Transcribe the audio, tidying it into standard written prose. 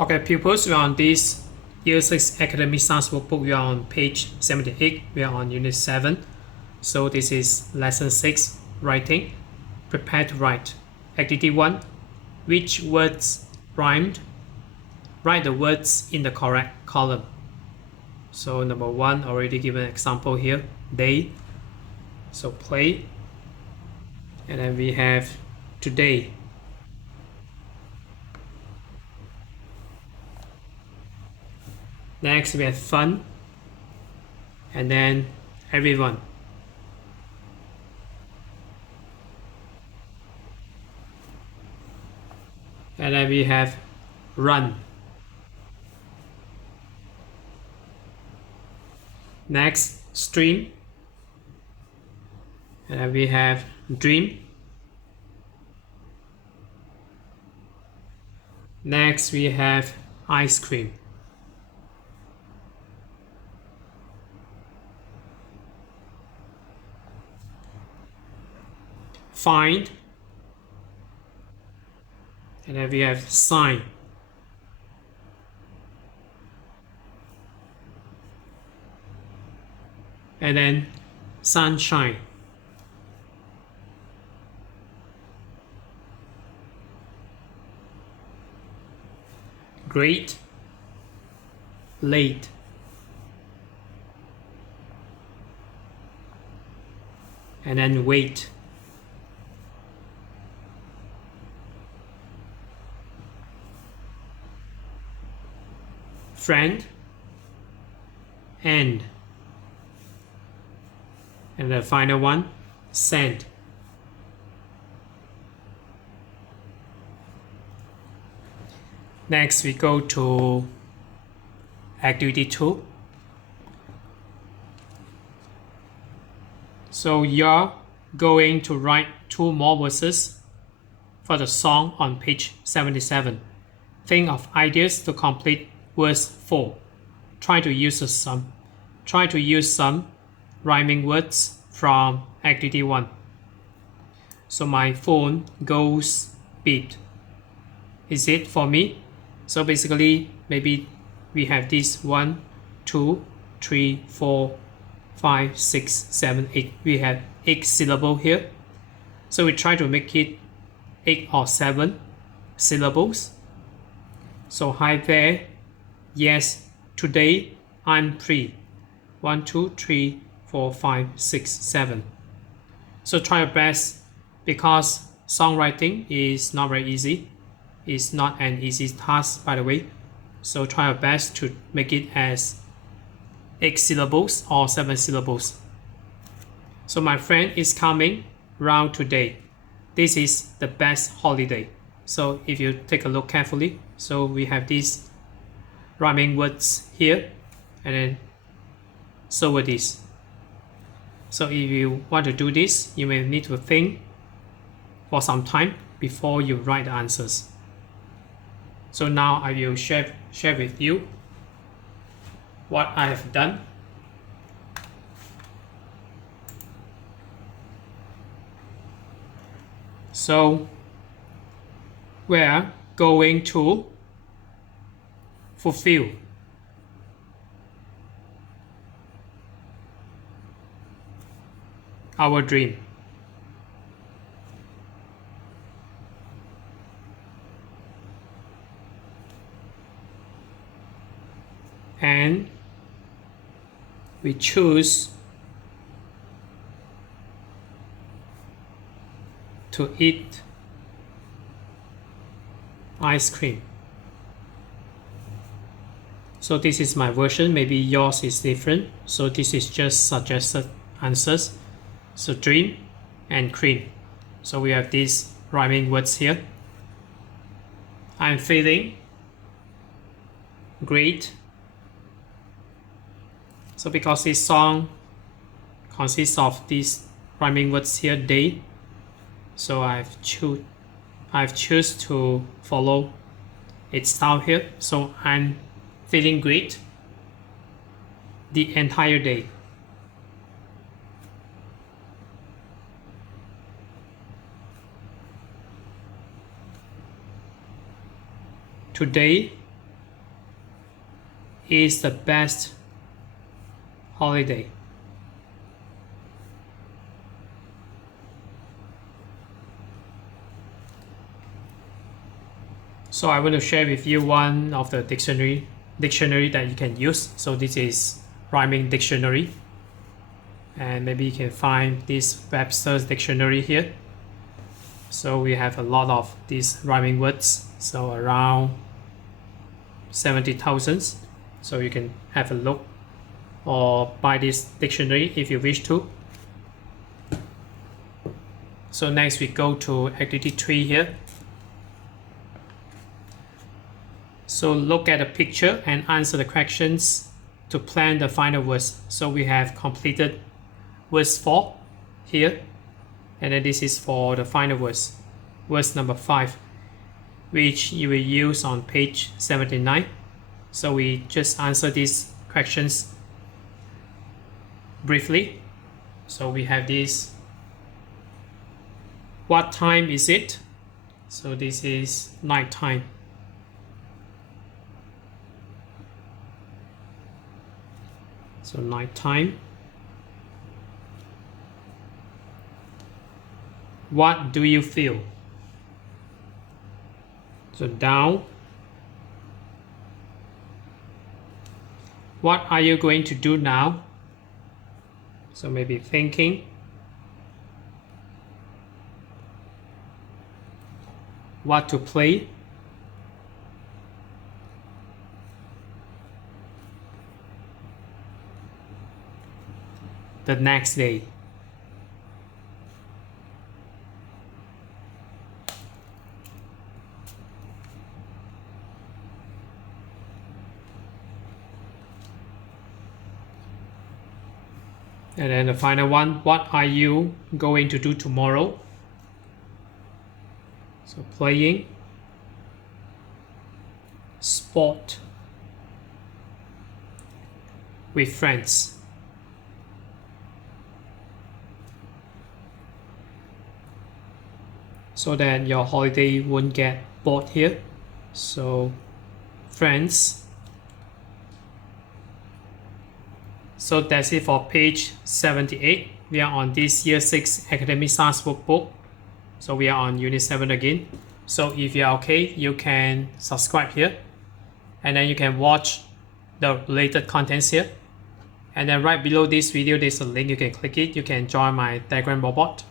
Okay, pupils, we are on this Year 6 Academy Stars Workbook. We are on page 78. We are on Unit 7. So this is Lesson 6, Writing. Prepare to write. Activity 1. Which words rhymed? Write the words in the correct column. So number 1, already given an example here. Day. So play. And then we have today. Next we have fun. And then everyone. And then we have run. Next, stream. And then we have dream. Next, we have ice cream. Find. And then we have sign. And then sunshine. Great. Late. And then wait. Friend. End. And the final one, send. Next, we go to activity 2. So you're going to write 2 more verses for the song on page 77. Think of ideas to complete verse 4. Try to use some rhyming words from activity 1. So my phone goes beep. Is it for me? So basically, maybe we have this 1, 2, 3, 4, 5, 6, 7, 8. We have 8 syllables here. So we try to make it 8 or 7 syllables. So hi there. Yes, today I'm free. 1, 2, 3, 4, 5, 6, 7. So try your best, because songwriting is not very easy. It's not an easy task, by the way. So try your best to make it as 8 syllables or 7 syllables. So my friend is coming round today. This is the best holiday. So if you take a look carefully, so we have these rhyming words here, and then so with this. So if you want to do this, you may need to think for some time before you write the answers. So now I will share with you what I have done. So we're going to fulfill our dream. And we choose to eat ice cream. So this is my version, maybe yours is different. So this is just suggested answers. So dream and cream. So we have these rhyming words here. I'm feeling great. So because this song consists of these rhyming words here, day, so I've choose to follow its style here. So I'm feeling great the entire day. Today is the best holiday? So I want to share with you one of the dictionary that you can use. So this is rhyming dictionary, and maybe you can find this Webster's dictionary here. So we have a lot of these rhyming words, so around 70,000. So you can have a look or buy this dictionary if you wish to. So next we go to activity 3 here. So look at the picture and answer the questions to plan the final words. So we have completed verse 4 here, and then this is for the final verse, verse number 5, which you will use on page 79. So we just answer these questions briefly. So we have this: what time is it? So this is night time. So night time. What do you feel? So down. What are you going to do now? So maybe thinking. What to play? The next day. And then the final one, what are you going to do tomorrow? So playing, sport, with friends. So that your holiday won't get bored here. So friends. So that's it for page 78. We are on this year 6 Academy Stars Workbook. So we are on unit 7 again. So if you are okay, you can subscribe here, and then you can watch the related contents here. And then right below this video, there's a link, you can click it. You can join my Telegram robot.